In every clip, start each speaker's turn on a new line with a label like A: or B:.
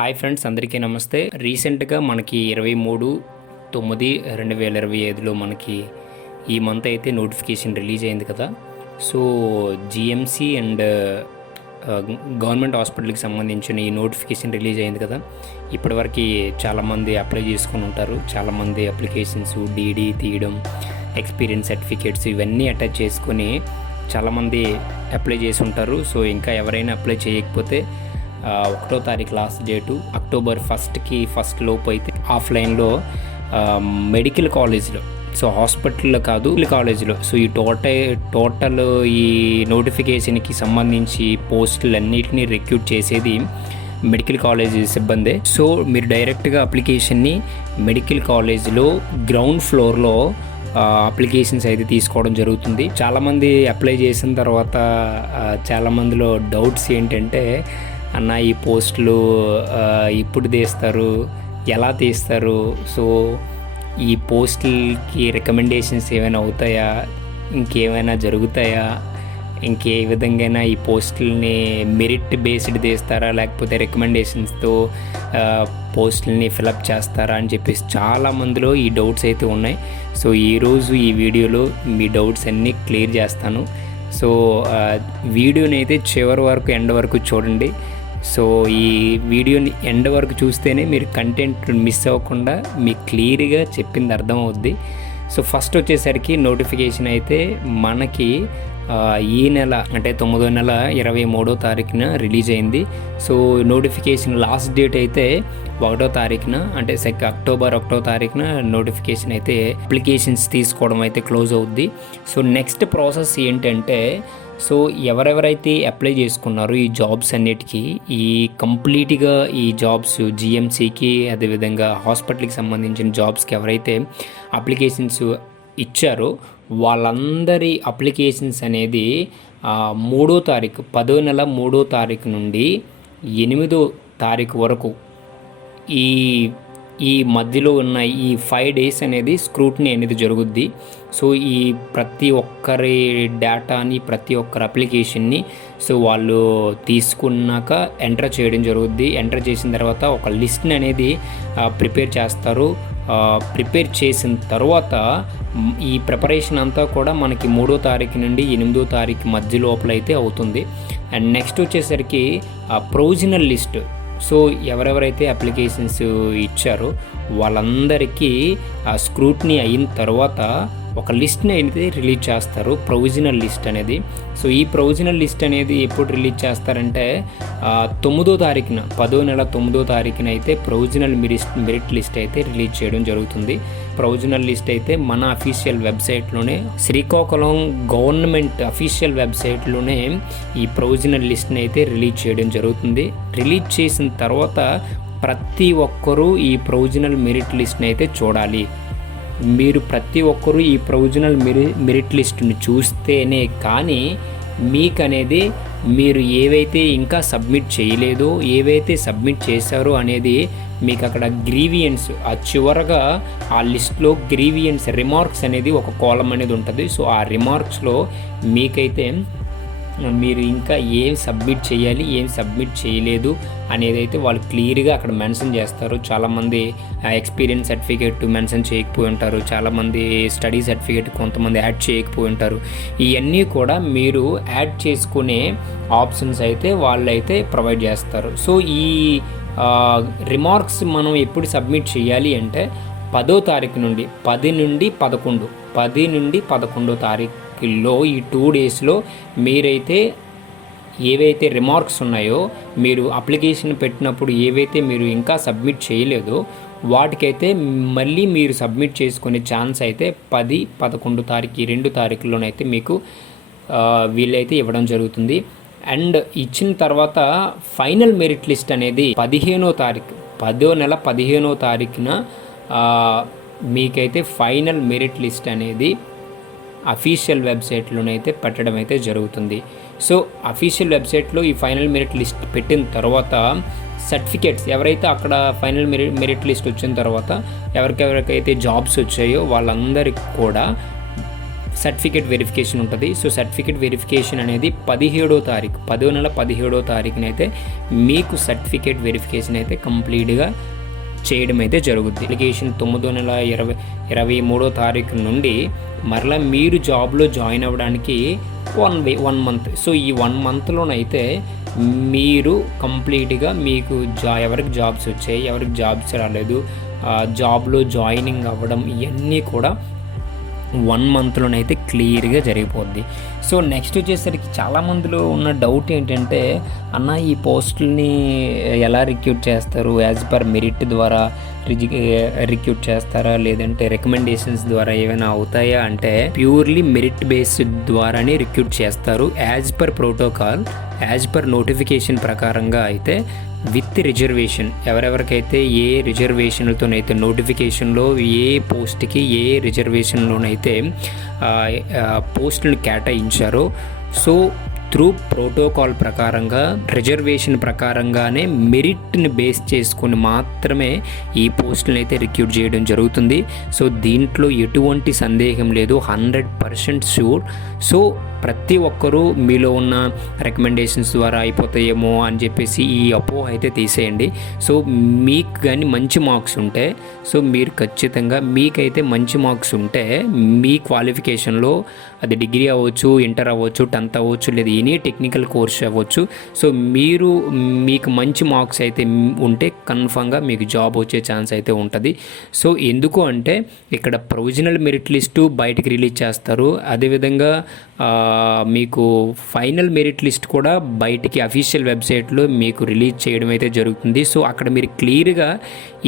A: Hi friends అందరికీ నమస్తే. రీసెంట్గా మనకి ఇరవై మూడు తొమ్మిది రెండు వేల ఇరవై ఐదులో మనకి ఈ మంత్ అయితే నోటిఫికేషన్ రిలీజ్ అయింది కదా. సో జిఎంసి అండ్ గవర్నమెంట్ హాస్పిటల్కి సంబంధించిన ఈ నోటిఫికేషన్ రిలీజ్ అయింది కదా. ఇప్పటివరకు చాలామంది అప్లై చేసుకుని ఉంటారు. చాలామంది అప్లికేషన్స్ డీడీ తీయడం ఎక్స్పీరియన్స్ సర్టిఫికేట్స్ ఇవన్నీ అటాచ్ చేసుకొని చాలామంది అప్లై చేసి ఉంటారు. సో ఇంకా ఎవరైనా అప్లై చేయకపోతే ఒకటో తారీఖు లాస్ట్ డేటు. అక్టోబర్ ఫస్ట్కి ఫస్ట్ లోపు అయితే ఆఫ్లైన్లో మెడికల్ కాలేజ్లో. సో హాస్పిటల్లో కాదు కాలేజీలో. సో ఈ టోటల్ టోటల్ ఈ నోటిఫికేషన్కి సంబంధించి పోస్టులు అన్నిటిని రిక్రూట్ చేసేది మెడికల్ కాలేజ్ సిబ్బందే. సో మీరు డైరెక్ట్గా అప్లికేషన్ని మెడికల్ కాలేజ్లో గ్రౌండ్ ఫ్లోర్లో అప్లికేషన్స్ అయితే తీసుకోవడం జరుగుతుంది. చాలామంది అప్లై చేసిన తర్వాత చాలామందిలో డౌట్స్ ఏంటంటే అన్న ఈ పోస్టులు ఇప్పుడు తీస్తారు ఎలా తీస్తారు? సో ఈ పోస్టులకి రికమెండేషన్స్ ఏమైనా అవుతాయా? ఇంకేమైనా జరుగుతాయా? ఇంకే విధంగా ఈ పోస్టుల్ని మెరిట్ బేస్డ్ తీస్తారా? లేకపోతే రికమెండేషన్స్తో పోస్టుల్ని ఫిలప్ చేస్తారా? అని చెప్పేసి చాలా మందిలో ఈ డౌట్స్ అయితే ఉన్నాయి. సో ఈరోజు ఈ వీడియోలో మీ డౌట్స్ అన్నీ క్లియర్ చేస్తాను. సో వీడియోని అయితే చివరి వరకు ఎండ్ వరకు చూడండి. సో ఈ వీడియోని ఎండ్ వరకు చూస్తేనే మీరు కంటెంట్ మిస్ అవ్వకుండా మీకు క్లియర్గా చెప్పింది అర్థమవుద్ది. సో ఫస్ట్ వచ్చేసరికి నోటిఫికేషన్ అయితే మనకి ఈ నెల అంటే తొమ్మిదో నెల ఇరవై మూడో తారీఖున రిలీజ్ అయింది. సో నోటిఫికేషన్ లాస్ట్ డేట్ అయితే ఒకటో తారీఖున అంటే సెక్ అక్టోబర్ ఒకటో తారీఖున నోటిఫికేషన్ అయితే అప్లికేషన్స్ తీసుకోవడం అయితే క్లోజ్ అవుద్ది. సో నెక్స్ట్ ప్రాసెస్ ఏంటంటే సో ఎవరెవరైతే అప్లై చేసుకున్నారో ఈ జాబ్స్ అన్నిటికీ ఈ కంప్లీట్గా ఈ జాబ్స్ జిఎంసీకి అదేవిధంగా హాస్పిటల్కి సంబంధించిన జాబ్స్కి ఎవరైతే అప్లికేషన్స్ ఇచ్చారో వాళ్ళందరి అప్లికేషన్స్ అనేది మూడో తారీఖు పదో నెల మూడో తారీఖు నుండి ఎనిమిదో తారీఖు వరకు ఈ ఈ మధ్యలో ఉన్న ఈ ఫైవ్ డేస్ అనేది స్క్రూటినీ అనేది జరుగుద్ది. సో ఈ ప్రతి ఒక్కరి డేటాని ప్రతి ఒక్కరి అప్లికేషన్ని సో వాళ్ళు తీసుకున్నాక ఎంటర్ చేయడం జరుగుద్ది. ఎంటర్ చేసిన తర్వాత ఒక లిస్ట్ని అనేది ప్రిపేర్ చేస్తారు. ప్రిపేర్ చేసిన తర్వాత ఈ ప్రిపరేషన్ అంతా కూడా మనకి మూడో తారీఖు నుండి ఎనిమిదో తారీఖు మధ్య లోపల అయితే అవుతుంది. అండ్ నెక్స్ట్ వచ్చేసరికి ప్రొవిజనల్ లిస్ట్ సో ఎవరెవరైతే అప్లికేషన్స్ ఇచ్చారో వాళ్ళందరికీ ఆ స్క్రూట్నీ అయిన తర్వాత ఒక లిస్ట్ని అయితే రిలీజ్ చేస్తారు ప్రొవిజనల్ లిస్ట్ అనేది. సో ఈ ప్రొవిజనల్ లిస్ట్ అనేది ఎప్పుడు రిలీజ్ చేస్తారంటే తొమ్మిదో తారీఖున పదో నెల తొమ్మిదో తారీఖున అయితే ప్రొవిజనల్ మెరిట్ మెరిట్ లిస్ట్ అయితే రిలీజ్ చేయడం జరుగుతుంది. ప్రొవిజనల్ లిస్ట్ అయితే మన అఫీషియల్ వెబ్సైట్లోనే శ్రీకాకుళం గవర్నమెంట్ అఫీషియల్ వెబ్సైట్లోనే ఈ ప్రొవిజనల్ లిస్ట్ని అయితే రిలీజ్ చేయడం జరుగుతుంది. రిలీజ్ చేసిన తర్వాత ప్రతి ఒక్కరూ ఈ ప్రొవిజనల్ మెరిట్ లిస్ట్ని అయితే చూడాలి. మీరు ప్రతి ఒక్కరూ ఈ ప్రొవిజనల్ మెరి మెరిట్ లిస్ట్ని చూస్తేనే కానీ మీకు అనేది మీరు ఏవైతే ఇంకా సబ్మిట్ చేయలేదో ఏవైతే సబ్మిట్ చేశారో అనేది మీకు అక్కడ గ్రీవియన్స్ ఆ చివరగా ఆ లిస్ట్లో గ్రీవియన్స్ రిమార్క్స్ అనేది ఒక కాలం అనేది ఉంటుంది. సో ఆ రిమార్క్స్లో మీకైతే మీరు ఇంకా ఏం సబ్మిట్ చేయాలి ఏం సబ్మిట్ చేయలేదు అనేది అయితే వాళ్ళు క్లియర్గా అక్కడ మెన్షన్ చేస్తారు. చాలామంది ఎక్స్పీరియన్స్ సర్టిఫికేట్ మెన్షన్ చేయకపోయి ఉంటారు. చాలామంది స్టడీ సర్టిఫికేట్ కొంతమంది యాడ్ చేయకపోయి ఉంటారు. ఇవన్నీ కూడా మీరు యాడ్ చేసుకునే ఆప్షన్స్ అయితే వాళ్ళైతే ప్రొవైడ్ చేస్తారు. సో ఈ రిమార్క్స్ మనం ఎప్పుడు సబ్మిట్ చేయాలి అంటే పదో తారీఖు నుండి పది నుండి పదకొండు పది నుండి పదకొండో తారీఖు లో ఈ టూ డేస్లో మీరైతే ఏవైతే రిమార్క్స్ ఉన్నాయో మీరు అప్లికేషన్ పెట్టినప్పుడు ఏవైతే మీరు ఇంకా సబ్మిట్ చేయలేదో వాటికైతే మళ్ళీ మీరు సబ్మిట్ చేసుకునే ఛాన్స్ అయితే పది పదకొండు తారీఖు రెండు తారీఖుల్లోనైతే మీకు వీలైతే ఇవ్వడం జరుగుతుంది. అండ్ ఇచ్చిన తర్వాత ఫైనల్ మెరిట్ లిస్ట్ అనేది పదిహేనో తారీఖు పదో నెల పదిహేనో తారీఖున మీకైతే ఫైనల్ మెరిట్ లిస్ట్ అనేది అఫీషియల్ వెబ్సైట్లోనైతే పెట్టడం అయితే జరుగుతుంది. సో అఫీషియల్ వెబ్సైట్లో ఈ ఫైనల్ మెరిట్ లిస్ట్ పెట్టిన తర్వాత సర్టిఫికేట్స్ ఎవరైతే అక్కడ ఫైనల్ మెరిట్ మెరిట్ లిస్ట్ వచ్చిన తర్వాత ఎవరికెవరికైతే జాబ్స్ వచ్చాయో వాళ్ళందరికీ కూడా సర్టిఫికేట్ వెరిఫికేషన్ ఉంటుంది. సో సర్టిఫికేట్ వెరిఫికేషన్ అనేది పదిహేడో తారీఖు పదో నెల పదిహేడో తారీఖునైతే మీకు సర్టిఫికేట్ వెరిఫికేషన్ అయితే కంప్లీట్గా చేయడం అయితే జరుగుద్ది. అప్లికేషన్ తొమ్మిదో నెల ఇరవై ఇరవై మూడో తారీఖు నుండి మరలా మీరు జాబ్లో జాయిన్ అవ్వడానికి one way one month. So ఈ వన్ మంత్లోనైతే మీరు కంప్లీట్గా మీకు జా ఎవరికి జాబ్స్ వచ్చాయి ఎవరికి జాబ్స్ రాలేదు జాబ్లో జాయినింగ్ అవ్వడం ఇవన్నీ కూడా వన్ మంత్లోనైతే క్లియర్గా జరిగిపోద్ది. సో నెక్స్ట్ వచ్చేసరికి చాలా మందిలో ఉన్న డౌట్ ఏంటంటే అన్న ఈ పోస్టుల్ని ఎలా రిక్రూట్ చేస్తారు? యాజ్ పర్ మెరిట్ ద్వారా రిక్రూట్ చేస్తారా? లేదంటే రికమెండేషన్స్ ద్వారా ఏమైనా అవుతాయా? అంటే ప్యూర్లీ మెరిట్ బేస్డ్ ద్వారానే రిక్రూట్ చేస్తారు. As per protocol as per notification ప్రకారంగా అయితే విత్ రిజర్వేషన్ ఎవరెవరికైతే ఏ రిజర్వేషన్లతోనైతే నోటిఫికేషన్లో ఏ పోస్ట్కి ఏ రిజర్వేషన్లోనైతే పోస్టులను కేటాయించారో సో త్రూ ప్రోటోకాల్ ప్రకారంగా రిజర్వేషన్ ప్రకారంగానే మెరిట్ని బేస్ చేసుకొని మాత్రమే ఈ పోస్టులను అయితే రిక్రూట్ చేయడం జరుగుతుంది. సో దీంట్లో ఎటువంటి సందేహం లేదు. Hundred percent sure. సో ప్రతి ఒక్కరూ మీలో ఉన్న రికమెండేషన్స్ ద్వారా అయిపోతాయేమో అని చెప్పేసి ఈ అపోహ అయితే తీసేయండి. సో మీకు కానీ మంచి మార్క్స్ ఉంటే సో మీరు ఖచ్చితంగా మీకైతే మంచి మార్క్స్ ఉంటే మీ క్వాలిఫికేషన్లో అది డిగ్రీ అవ్వచ్చు ఇంటర్ అవ్వచ్చు టెన్త్ అవ్వచ్చు లేదా ఎనీ టెక్నికల్ కోర్స్ అవ్వచ్చు. సో మీరు మీకు మంచి మార్క్స్ అయితే ఉంటే కన్ఫామ్గా మీకు జాబ్ వచ్చే ఛాన్స్ అయితే ఉంటుంది. సో ఎందుకు అంటే ఇక్కడ ప్రొవిజనల్ మెరిట్ లిస్టు బయటకు రిలీజ్ చేస్తారు. అదేవిధంగా మీకు ఫైనల్ మెరిట్ లిస్ట్ కూడా బయటికి అఫీషియల్ వెబ్సైట్లో మీకు రిలీజ్ చేయడం అయితే జరుగుతుంది. సో అక్కడ మీరు క్లియర్గా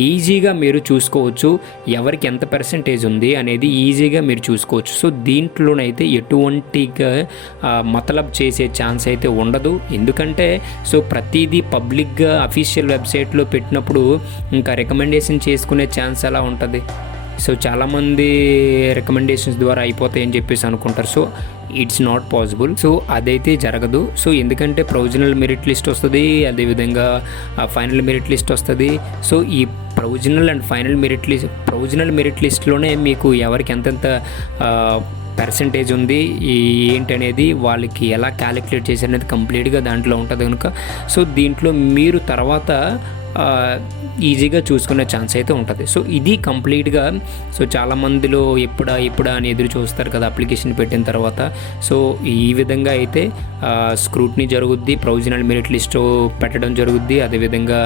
A: ఈజీగా మీరు చూసుకోవచ్చు ఎవరికి ఎంత పర్సంటేజ్ ఉంది అనేది ఈజీగా మీరు చూసుకోవచ్చు. సో దీంట్లోనైతే ఎటువంటిగా మతలబ్ చేసి ఛాన్స్ అయితే ఉండదు. ఎందుకంటే సో ప్రతిదీ పబ్లిక్గా అఫీషియల్ వెబ్సైట్లో పెట్టినప్పుడు ఇంకా రికమెండేషన్ చేసుకునే ఛాన్స్ ఎలా ఉంటుంది. సో చాలామంది రికమెండేషన్స్ ద్వారా అయిపోతాయని చెప్పేసి అనుకుంటారు. So it's not possible. So అదైతే జరగదు. సో ఎందుకంటే ప్రొవిజనల్ మెరిట్ లిస్ట్ వస్తుంది అదేవిధంగా ఫైనల్ మెరిట్ లిస్ట్ వస్తుంది. సో ఈ provisional and final merit list provisional merit లిస్ట్లోనే మీకు ఎవరికి ఎంతెంత పర్సంటేజ్ ఉంది. ఈ ఏంటనేది వాళ్ళకి ఎలా క్యాలిక్యులేట్ చేశారనేది కంప్లీట్గా దాంట్లో ఉంటుంది కనుక. సో దీంట్లో మీరు తర్వాత ఈజీగా చూసుకునే ఛాన్స్ అయితే ఉంటుంది. సో ఇది కంప్లీట్గా సో చాలామందిలో ఎప్పుడా ఎప్పుడా అని ఎదురు చూస్తారు కదా అప్లికేషన్ పెట్టిన తర్వాత. సో ఈ విధంగా అయితే స్క్రూట్నీ జరుగుద్ది ప్రొవిజనల్ మెరిట్ లిస్ట్ పెట్టడం జరుగుద్ది. అదేవిధంగా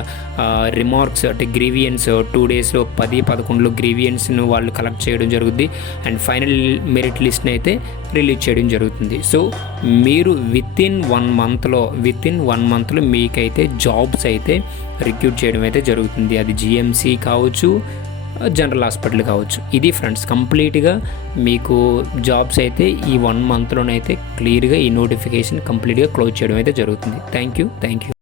A: రిమార్క్స్ అంటే గ్రీవియన్స్ టూ డేస్లో పది పదకొండులో గ్రీవియన్స్ను వాళ్ళు కలెక్ట్ చేయడం జరుగుద్ది. అండ్ ఫైనల్ మెరిట్ లిస్ట్ని అయితే రిలీజ్ చేయడం జరుగుతుంది. సో మీరు విత్ ఇన్ వన్ మంత్లో విత్ ఇన్ వన్ మంత్లో మీకైతే జాబ్స్ అయితే రిక్రూట్ చేయడం అయితే జరుగుతుంది. అది జిఎంసి కావచ్చు జనరల్ హాస్పిటల్ కావచ్చు. ఇది ఫ్రెండ్స్ కంప్లీట్గా మీకు జాబ్స్ అయితే ఈ వన్ మంత్లోనైతే క్లియర్గా ఈ నోటిఫికేషన్ కంప్లీట్గా క్లోజ్ చేయడం అయితే జరుగుతుంది. Thank you thank you.